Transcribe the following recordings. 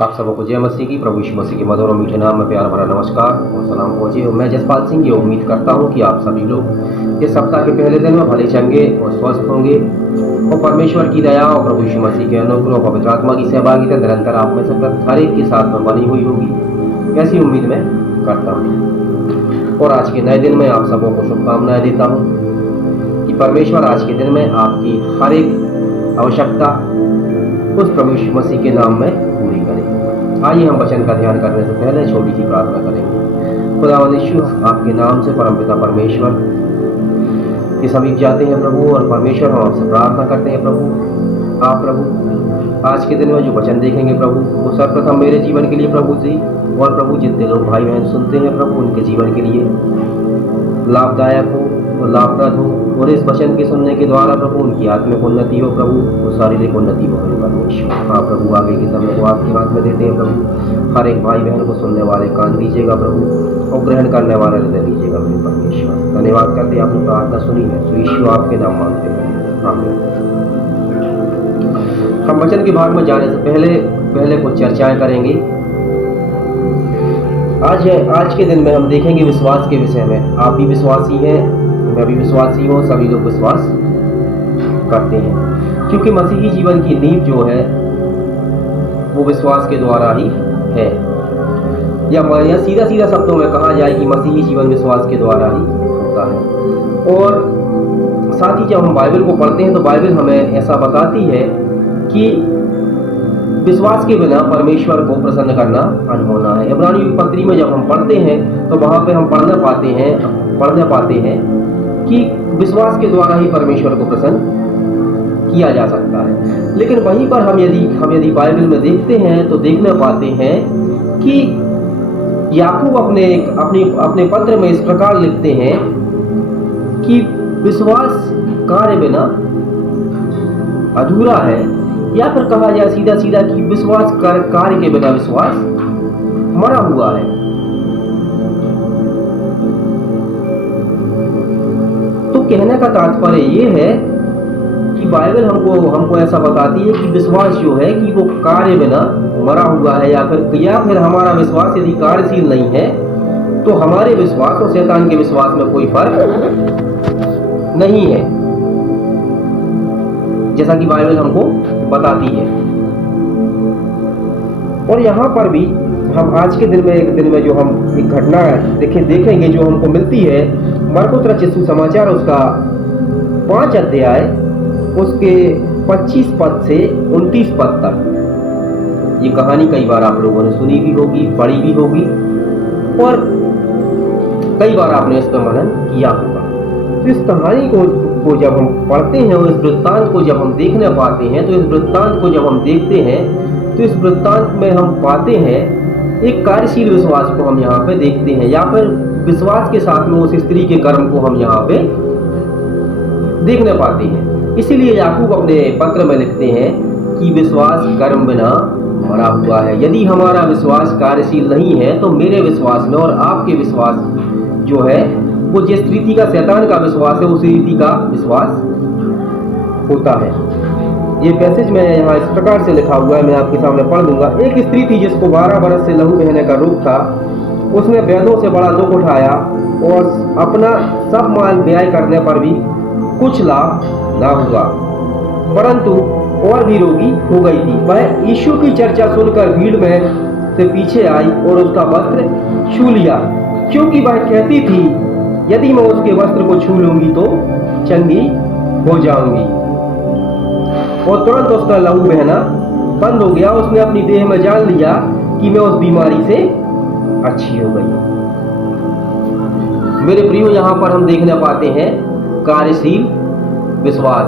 आप सबको जय मसीह की, प्रभु यीशु मसीह के मधुर और मीठे नाम में प्यार भरा नमस्कार और सलाम पहुँचे। और मैं जसपाल सिंह ये उम्मीद करता हूँ कि आप सभी लोग इस सप्ताह के पहले दिन में भले चंगे और स्वस्थ होंगे और परमेश्वर की दया और प्रभु यीशु मसीह के अनुग्रह और पवित्र आत्मा की सहभागिता निरंतर आप में सब हर एक के साथ में बनी हुई होगी, ऐसी उम्मीद मैं करता हूँ। और आज के नए दिन में आप सबों को शुभकामनाएं देता हूँ कि परमेश्वर आज के दिन में आपकी हर एक आवश्यकता उस प्रभु यीशु मसीह के नाम में पूरी करें। आइए हम वचन का ध्यान करने से पहले छोटी सी प्रार्थना करेंगे। खुदावंद यीशु, आपके नाम से परमपिता परमेश्वर के समीप जाते हैं प्रभु, और परमेश्वर हम आपसे प्रार्थना करते हैं प्रभु, आप प्रभु आज के दिन में जो वचन देखेंगे प्रभु, वो सर्वप्रथम मेरे जीवन के लिए प्रभु जी, और प्रभु जितने लोग भाई बहन सुनते हैं प्रभु, उनके जीवन के लिए लाभदायक हो और लाभप्रद हो, और इस वचन के सुनने के द्वारा प्रभु उनकी आत्मिक उन्नति हो प्रभु, वो शारीरिक उन्नति हो परमेश्वर। हाँ प्रभु, आगे के समय को आपके हाथ में देते हैं प्रभु, हर एक भाई बहन को सुनने वाले कान दीजिएगा प्रभु, और ग्रहण करने वाला हृदय दीजिएगा मेरे परमेश्वर। धन्यवाद करते हैं, आपने प्रार्थना सुनी है, तो यीशु आपके नाम मांगते हैं, आमीन। हम वचन के भाग में जाने से पहले कुछ चर्चाएं करेंगे। आज के दिन में हम देखेंगे विश्वास के विषय में। आप भी विश्वासी हैं, मैं भी विश्वासी हूँ, सभी लोग विश्वास करते हैं, क्योंकि मसीही जीवन की नींव जो है वो विश्वास के द्वारा ही है, या सीधा शब्दों में कहा जाए कि मसीही जीवन विश्वास के द्वारा ही होता है। और साथ ही जब हम बाइबल को पढ़ते हैं तो बाइबल हमें ऐसा बताती है कि विश्वास के बिना परमेश्वर को प्रसन्न करना अनहोना है। इब्रानियों की पत्री में जब हम पढ़ते हैं तो वहाँ पे हम पढ़ने पाते हैं कि विश्वास के द्वारा ही परमेश्वर को प्रसन्न किया जा सकता है। लेकिन वहीं पर हम यदि बाइबल में देखते हैं तो देखने पाते हैं कि याकूब अपने पत्र में इस प्रकार लिखते हैं कि विश्वास कार्य बिना अधूरा है, या फिर कहा जाए सीधा कि विश्वास कार्य के बिना विश्वास मरा हुआ है। तो कहने का तात्पर्य ये है कि बाइबल हमको ऐसा बताती है कि विश्वास जो है कि वो कार्य बिना मरा हुआ है, या फिर हमारा विश्वास यदि कार्यशील नहीं है तो हमारे विश्वास और शैतान के विश्वास में कोई फर्क नहीं है, जैसा कि बाइबल हमको बताती है। और यहाँ पर भी हम आज के दिन में जो हम एक घटना देखेंगे जो हमको मिलती है, मरकुस रचित सुसमाचार उसका 5 अध्याय उसके 25 पद से 29 पद तक। ये कहानी कई बार आप लोगों ने सुनी भी होगी, पढ़ी भी होगी, और कई बार आपने इस पर मनन किया होगा। तो इस कहानी को जब हम पढ़ते हैं और इस वृत्तांत को जब हम देखने पाते हैं, तो इस वृत्तांत को जब हम देखते हैं तो इस वृत्तांत में हम पाते हैं एक कार्यशील विश्वास को हम यहाँ पे देखते हैं, या फिर विश्वास के साथ में उस स्त्री के कर्म को हम यहाँ पे देखने पाते हैं। इसीलिए याकूब अपने पत्र में लिखते हैं कि विश्वास कर्म बिना मरा हुआ है। यदि हमारा विश्वास कार्यशील नहीं है तो मेरे विश्वास में और आपके विश्वास जो है वो जिस रीति का शैतान का विश्वास है उसी रीति का विश्वास होता है। ये पैसेज में यहाँ इस प्रकार से लिखा हुआ है, मैं आपके सामने पढ़ दूंगा। एक स्त्री थी जिसको 12 बरस से लहू बहने का रोग था। उसने वैद्यों से बड़ा दुख उठाया और अपना सब माल व्यय करने पर भी कुछ लाभ न हुआ, परंतु और भी रोगी हो गई थी। वह यीशु की चर्चा सुनकर भीड़ में से पीछे आई और उसका वस्त्र छू लिया, क्योंकि वह कहती थी यदि मैं उसके वस्त्र को छू लूंगी तो चंगी हो जाऊंगी। और तुरंत उसका लहू बहना बंद हो गया। उसने अपनी देह में जान लिया कि मैं उस बीमारी से अच्छी हो गई। मेरे प्रियो, यहाँ पर हम देखने पाते हैं कार्यशील विश्वास,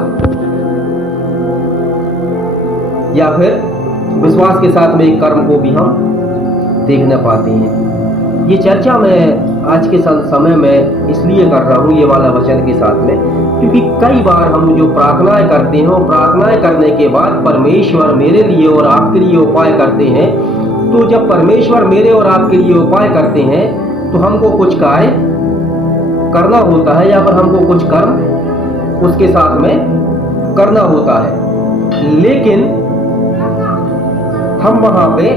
या फिर विश्वास के साथ में एक कर्म को भी हम देखने पाते हैं। ये चर्चा मैं आज के समय में इसलिए कर रहा हूँ ये वाला वचन के साथ में, क्योंकि कई बार हम जो प्रार्थनाएं करते हैं और प्रार्थनाएं करने के बाद परमेश्वर मेरे लिए और आपके लिए उपाय करते हैं, तो जब परमेश्वर मेरे और आपके लिए उपाय करते हैं तो हमको कुछ कार्य करना होता है, या फिर हमको कुछ कर्म उसके साथ में करना होता है। लेकिन हम वहाँ पे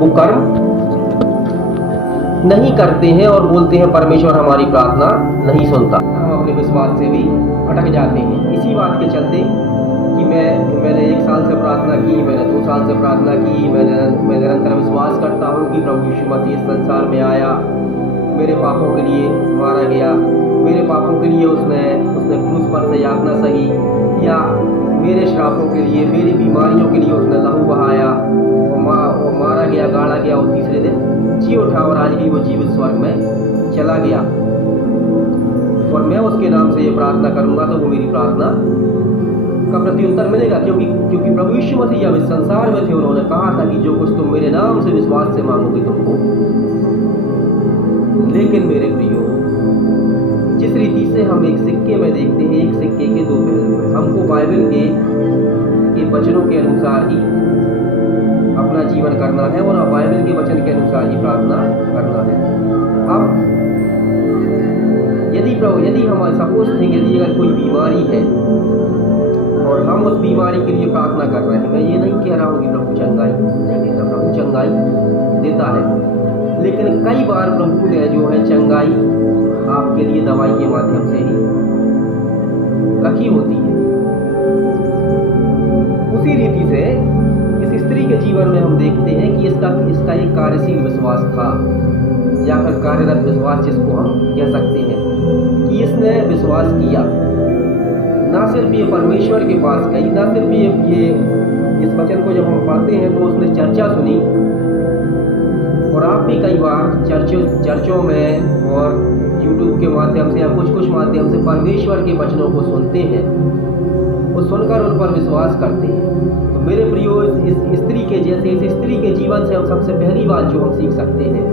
वो कर्म नहीं करते हैं और बोलते हैं परमेश्वर हमारी प्रार्थना नहीं सुनता। हम अपने विश्वास से भी अटक जाते हैं इसी बात के चलते कि मैंने 1 साल से प्रार्थना की, मैंने 2 साल से प्रार्थना की, मैं निरंतर विश्वास करता हूँ कि प्रभु यीशु मसीह इस संसार में आया, मेरे पापों के लिए मारा गया, मेरे पापों के लिए उसने क्रूस पर से यातना सही, या मेरे श्रापों के लिए, मेरी बीमारियों के लिए उसने लहू बहाया और मारा गया, गाड़ा गया और तीसरे दिन जी उठा और आज भी वो जीवित स्वर्ग में चला गया। और मैं उसके नाम से ये प्रार्थना करूंगा तो वो मेरी प्रार्थना का प्रत्युत्तर मिलेगा, क्योंकि प्रभु यीशु मसीह जब इस संसार में थे उन्होंने कहा था कि जो कुछ तुम मेरे नाम से विश्वास से मांगोगे तुमको। लेकिन मेरे प्रियो, जिस रीति से हम एक सिक्के में देखते हैं, एक सिक्के के 2 पहलू हैं। हमको बाइबल के वचनों के अनुसार ही अपना जीवन करना है और बाइबल के वचन के अनुसार ही प्रार्थना करना है। अब यदि हम सपोज थे यदि अगर कोई बीमारी है और हम उस बीमारी के लिए प्रार्थना कर रहे हैं, मैं ये नहीं कह रहा हूँ कि प्रभु चंगाई नहीं देता, प्रभु चंगाई देता है, लेकिन कई बार प्रभु ने जो है चंगाई आपके लिए दवाई के माध्यम से ही रखी होती है। उसी रीति से इस स्त्री के जीवन में हम देखते हैं कि इसका एक कार्यशील विश्वास था, या फिर कार्यरत विश्वास जिसको हम कह सकते हैं, कि इसने विश्वास किया। ना सिर्फ ये परमेश्वर के पास गई, ना सिर्फ ये इस वचन को जब हम पढ़ते हैं तो उसने चर्चा सुनी। और आप भी कई बार चर्चों में और यूट्यूब के माध्यम से या कुछ माध्यम से परमेश्वर के वचनों को सुनते हैं, वो सुनकर उन पर विश्वास करते हैं। तो मेरे प्रियो, इस स्त्री के जैसे इस स्त्री के जीवन से हम सबसे पहली बात जो हम सीख सकते हैं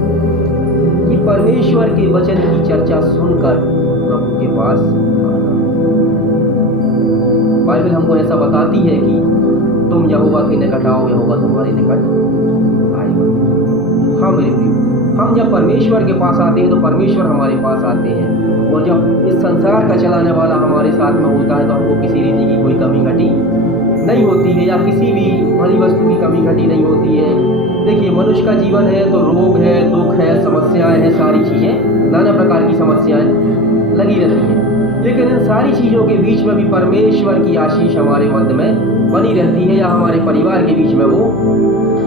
कि परमेश्वर के वचन की चर्चा सुनकर प्रभु के पास आना। बाइबल हमको ऐसा बताती है कि तुम यहोवा के निकट आओ, यहोवा तुम्हारे निकट आएगा। हाँ मेरे प्रियो, हम जब परमेश्वर के पास आते हैं तो परमेश्वर हमारे पास आते हैं, और जब इस संसार का चलाने वाला हमारे साथ में होता है तो हमको किसी रीति की कोई कमी घटी नहीं होती है, या किसी भी बड़ी वस्तु की कमी घटी नहीं होती है। देखिए, मनुष्य का जीवन है तो रोग है, दुख है, समस्याएं हैं, सारी चीज़ें, नाना प्रकार की समस्याएं लगी रहती हैं। लेकिन इन सारी चीज़ों के बीच में भी परमेश्वर की आशीष हमारे मध्य में बनी रहती है, या हमारे परिवार के बीच में वो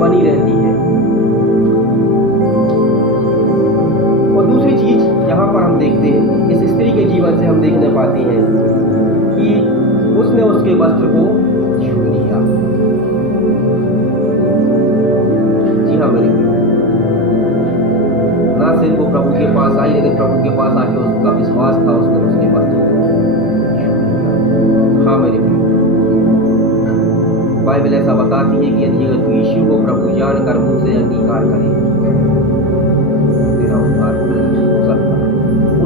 बनी रहती है। और दूसरी चीज़ यहाँ पर हम देखते हैं, इस स्त्री के जीवन से हम देखने पाते हैं कि उसने उसके वस्त्र को छू लिया। जी हाँ मेरे प्रिय, ना सिर्फ वो प्रभु के पास आई, लेकिन प्रभु के पास आके उसका विश्वास था, उसने उसके वस्त्र को छू लिया। हाँ मेरे प्रिय, बाइबल ऐसा बताती है कि यदि तू यीशु को प्रभु जानकर मुंह से अंगीकार करे, तेरा उद्धार हो सकता है।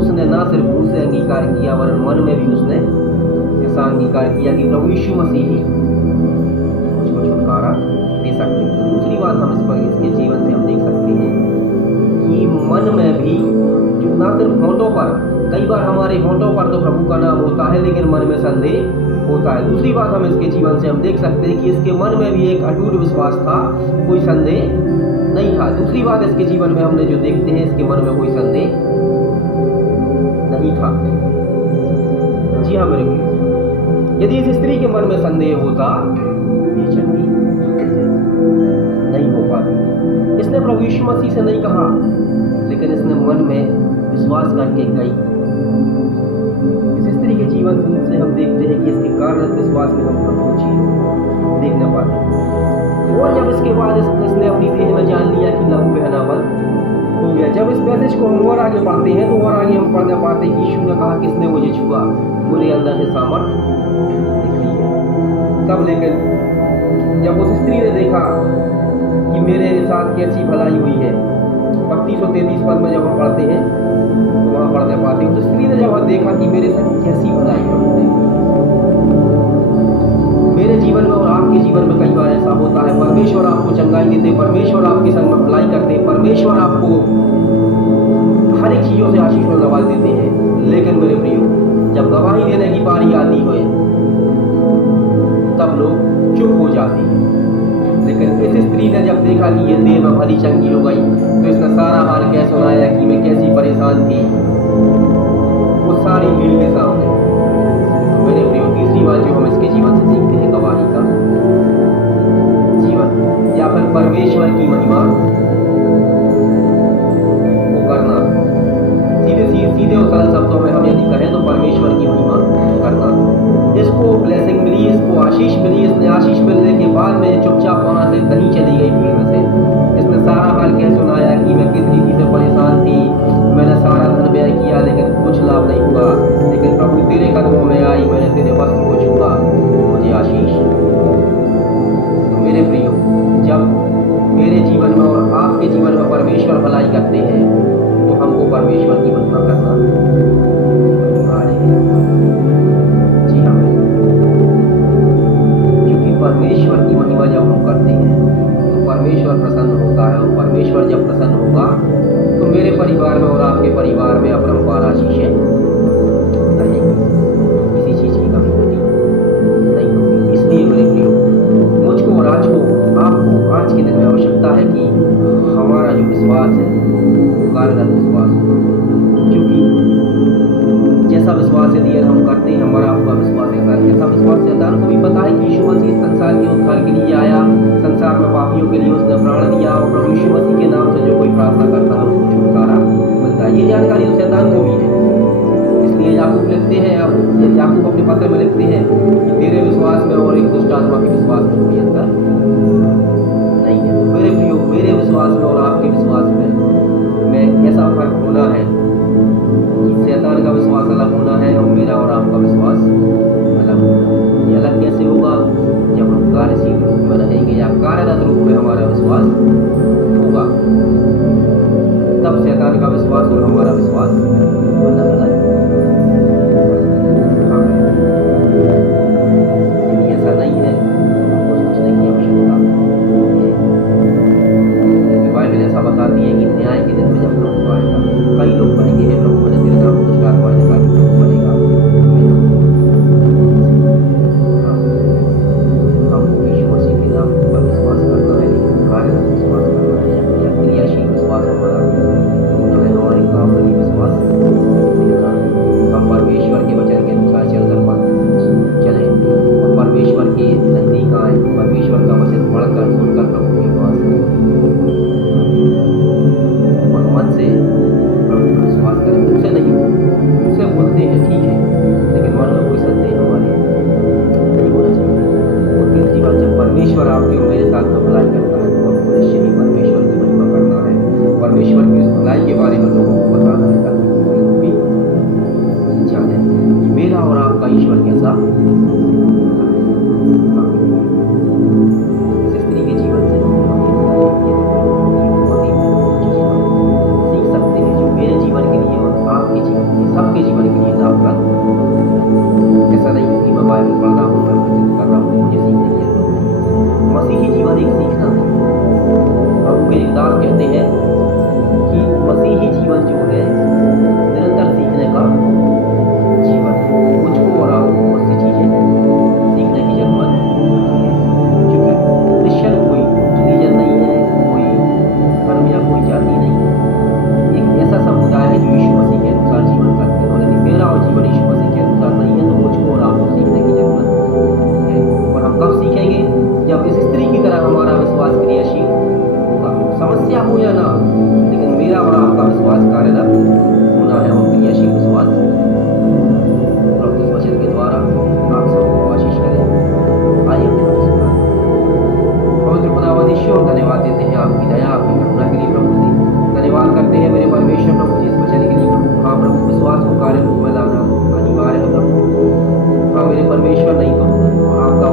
उसने ना सिर्फ मुंह से अंगीकार किया, वरन मन में भी उसने ऐसा अंगीकार किया कि प्रभु यीशु मसीह ही मुझको छुटकारा दे सकते हैं। तो दूसरी बात हम इसके जीवन से हम देख सकते हैं कि मन में भी, जो ना सिर्फ होंठों पर, कई बार हमारे होंठों पर तो प्रभु का नाम होता है लेकिन मन में संदेह होता है। दूसरी बात हम इसके जीवन से हम देख सकते हैं कि इसके मन में भी एक अटूट विश्वास था, कोई संदेह नहीं था। दूसरी बात इसके जीवन में हमने जो देखते हैं, इसके मन में कोई संदेह नहीं था। जी हाँ मेरे प्रिय, यदि इस स्त्री के मन में संदेह होता, ये चंगी नहीं हो पाती। इसने प्रभु यीशु मसीह से नहीं कहा, लेकिन इसने मन में विश्वास करके गई। इस स्त्री के जीवन से हम देखते हैं कि इसके कारण विश्वास में हम प्रभु चीज देखने पाते हैं। और जब इसके बाद इसने अपनी देह में जान लिया कि लहू बहना बंद हो गया। जब इस पैसेज को हम और आगे पढ़ते हैं तो और आगे हम पढ़ने पाते हैं कि यीशु ने कहा, किसने मुझे छुआ, मुझे अंदर से सामर्थ निकली है। तब लेकिन जब उस स्त्री ने देखा कि मेरे साथ कैसी भलाई हुई है, 3233 पद में जब हम पढ़ते हैं तो वहाँ पढ़ने पाते हैं, तो स्त्री ने जब देखा कि मेरे साथ कैसी भलाई प्रभु ने, मेरे जीवन में और आपके जीवन में कई बार ऐसा होता है, परमेश्वर आपको चंगाई देते, परमेश्वर आपके संग में भलाई करते, परमेश्वर आपको हर एक चीज़ों से आशीष और नवाज देते हैं। लेकिन मेरे प्रियो, जब गवाही देने की बारी आती है तब लोग चुप हो जाते हैं। लेकिन इस स्त्री ने जब देखा कि ये देह में भली चंगी हो गई तो इसने सारा हाल कह सुनाया कि मैं कैसी परेशान थी, वो सारी भीड़ के सामने। तो मेरे प्रियो, तीसरी बात जो हम इसके जीवन से सीखते हैं, गवाही का जीवन या फिर परमेश्वर की महिमा को करना। सीधे और सरल शब्दों में हम यदि कहें तो परमेश्वर की महिमा करना। इसको ब्लेसिंग मिली, इसको आशीष मिली। इसने आशीष मिलने के बाद में चुपचाप वहां से कहीं चली गई भीड़ में से। इसने सारा हाल कह सुनाया कि मैं किस रीति से परेशान थी, मैंने सारा धन व्यय किया लेकिन कुछ लाभ नहीं हुआ, लेकिन प्रभु तेरे कदमों में आई, मैंने तेरे वस्त्र को छुआ, मुझे आशीष। तो मेरे प्रियो, जब मेरे जीवन में और आपके जीवन में परमेश्वर भलाई करते हैं तो हमको परमेश्वर की महिमा करना जी हाँ, क्योंकि परमेश्वर की महिमा जब हम करते हैं तो परमेश्वर प्रसन्न होता है, और परमेश्वर जब प्रसन्न होगा तो मेरे परिवार में और आपके परिवार में अपरंपार आशीषें रहेंगी, किसी चीज की कमी होती नहीं होगी। इसलिए मेरे प्रियो, मुझको और आज को आपको आज के दिन में आवश्यकता है कि हमारा जो विश्वास है वो कार्यरत विश्वास हो, क्योंकि जैसा विश्वास यदि हम करते हैं, हमारा हुआ विश्वास ऐसा विश्वास शैतान को भी पता है कि यीशु मसीह संसार के उद्धार के लिए आया, संसार में पापियों के लिए उसने प्राण दिया, और प्रभु यीशु मसीह के नाम से जो कोई प्रार्थना करता है उसको छुटकारा मिलता है। ये जानकारी तो शैतान को भी है। इसलिए याकूब लिखते हैं, याकूब अपने पत्र में लिखते हैं कि तेरे विश्वास में और एक दुष्ट आत्मा के विश्वास में कोई अंतर नहीं है। तो मेरे प्रियो, मेरे विश्वास में और आपके विश्वास में ऐसा फर्क होना है कि शैतान का विश्वास अलग होना है और मेरा और आपका विश्वास अलग होना है। ये अलग कैसे होगा? जब हम कार्यशील रूप में रहेंगे या कार्यरत रूप में हमारा विश्वास होगा, तब शैतान का विश्वास और हमारा विश्वास अलग अलग। यदि ऐसा नहीं है तो सोचने की आवश्यकता है। बाइबल ऐसा बताती है कि न्याय के दिन में जब प्रभु आएगा, कई लोग कहेंगे हे प्रभु मैंने तेरे नाम दुष्ट आत्मा निकाली, प्रभु बनेगा हमको यीशु मसीह के नाम पर विश्वास करना है, लेकिन कार्यरत विश्वास करना है या क्रियाशील विश्वास हमारा होना है, हमारे काम में विश्वास दिखना है। हम परमेश्वर के वचन के अनुसार चलकर चले और परमेश्वर के नजदीक आए, परमेश्वर का वचन पढ़कर सुनकर प्रभु के पास और मन से प्रभु पर विश्वास करें। उसे नहीं, उसे बोलते हैं ठीक है, लेकिन मन में कोई संदेह हमारे नहीं होना चाहिए। और तीसरी बात, जब परमेश्वर आपके और मेरे साथ में भलाई करता है तो हमको निश्चय ही परमेश्वर की महिमा करना है, परमेश्वर की उस भलाई के बारे में लोगों को बताना है, ताकि लोग भी जाने कि मेरा और आपका ईश्वर कैसा सबके जीवन के लिए लाभप्रद। ऐसा नहीं कि मैं बाइबल पढ़ रहा हूँ, मैं वचन कर रहा हूँ, मुझे सीखने की जरूरत है। मसीही जीवन एक सीखना है। प्रभु के एक दास कहते हैं कि मसीही जीवन जो है निरंतर सीखने का जीवन है। मुझको और आपको बहुत सी चीजें सीखने की जरूरत है, क्योंकि क्रिश्चियन कोई रिलीजन नहीं है, कोई धर्म या कोई जाति नहीं है। एक ऐसा समुदाय है जो यीशु मसीह के अनुसार जीवन करते हैं, और यदि मेरा और जीवन यीशु मसीह के अनुसार नहीं है तो मुझको और आपको सीखने की जरूरत है। और हम कब सीखेंगे? जब इस स्त्री की तरह हमारा विश्वास क्रियाशील होगा। समस्या हो या ना, लेकिन मेरा और आपका विश्वास कार्यरत होना है, और क्रियाशील विश्वास प्रभु इस वचन के द्वारा आप सबको आशीष करें। आइए पवित्र खुदावंद ईश्वर, हम धन्यवाद देते हैं आपकी दया, आपकी करुणा के लिए प्रभु जी। धन्यवाद करते हैं मेरे परमेश्वर प्रभु जी इस वचन के लिए प्रभु। हाँ प्रभु, विश्वास को कार्य रूप में लाना अनिवार्य है प्रभु। हाँ मेरे परमेश्वर, नहीं तो आपका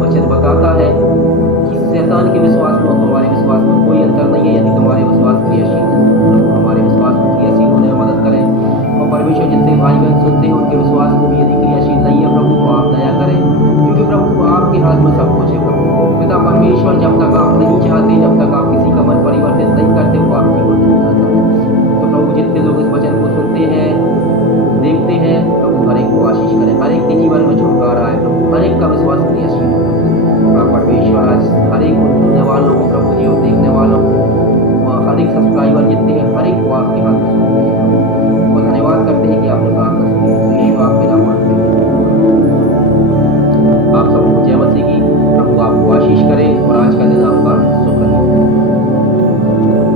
वचन बताता है कि शैतान के विश्वास में और हमारे विश्वास में कोई अंतर नहीं है, यदि तुम्हारे विश्वास क्रियाशील है। प्रभु हमारे विश्वास को क्रियाशील होने में मदद करें, और परमेश्वर जितने भाई बहन सुनते हैं उनके विश्वास को भी